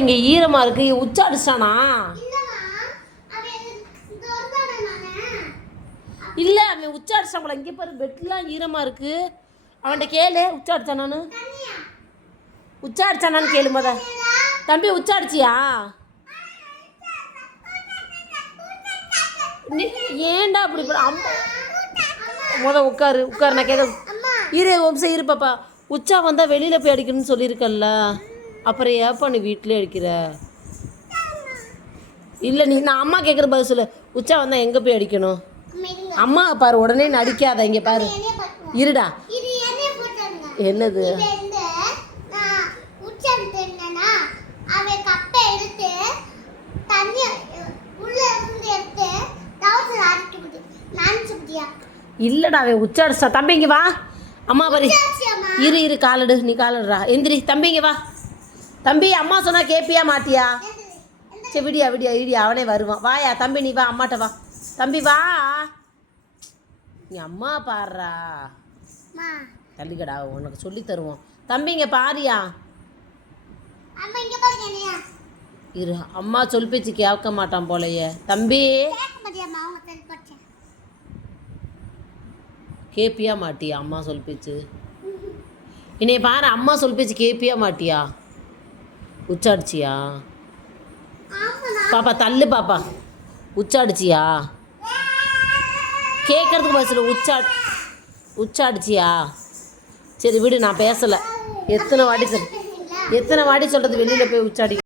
இங்கே ஈரமாக இருக்கு. உச்சா அடிச்சானா? இல்லை, அவன் உச்சா அடிச்சாங்களா? இங்கே பாரு, பெட்லாம் ஈரமாக இருக்கு. அவன்கிட்ட கேளு, உச்சா அடிச்சானான்னு. உச்சா அடிச்சானான்னு கேளு மொத. தம்பி உச்சா அடிச்சியா? ஏன்டா அப்படி முத உட்காரு உட்காரு. நான் கேட்க இரு பாப்பா. உச்சா வந்தால் வெளியில் போய் அடிக்கணும்னு சொல்லியிருக்கல்ல, அப்புறம் ஏப்பா நீ வீட்டிலே அடிக்கிற? இல்லை, நான் அம்மா கேட்குற பதில் சொல்லு. உச்சா வந்தால் எங்கே போய் அடிக்கணும்? அம்மா பாரு, உடனே நடிக்காத. இங்கே பாரு, இருடா. என்னது? இல்லடா, அவன் உச்சா அடிச்சா. தம்பி இங்கே வா. அம்மா பாரு, இரு காலடு. நீ காலடுறா. எந்திரி தம்பி, இங்கே வா. தம்பி, அம்மா சொன்னா கேப்பியா மாட்டியா? சரி, விடியா அவனே வருவான். வாயா தம்பி, நீ வா, அம்மாட்ட வா. தம்பி வா. நீ அம்மா பாடுறா. தள்ளிக்கடா, உனக்கு சொல்லி தருவோம். தம்பி இங்கே பாரியா. இரு, அம்மா சொல் பேச்சு கேட்க மாட்டான் போலையே. தம்பி கேப்பியா மாட்டியா? அம்மா சொல் பேச்சு என்னைய பாரு. அம்மா சொல் பேச்சு கேப்பியா மாட்டியா? உச்சாடிச்சியா பாப்பா? தள்ளு பாப்பா. உச்சாடிச்சியா? கேட்கறதுக்கு பதில் உச்சாடிச்சியா? சரி விடு, நான் பேசலை. எத்தனை வாட்டி சொல்கிறது வெளியில் போய் உச்சாடி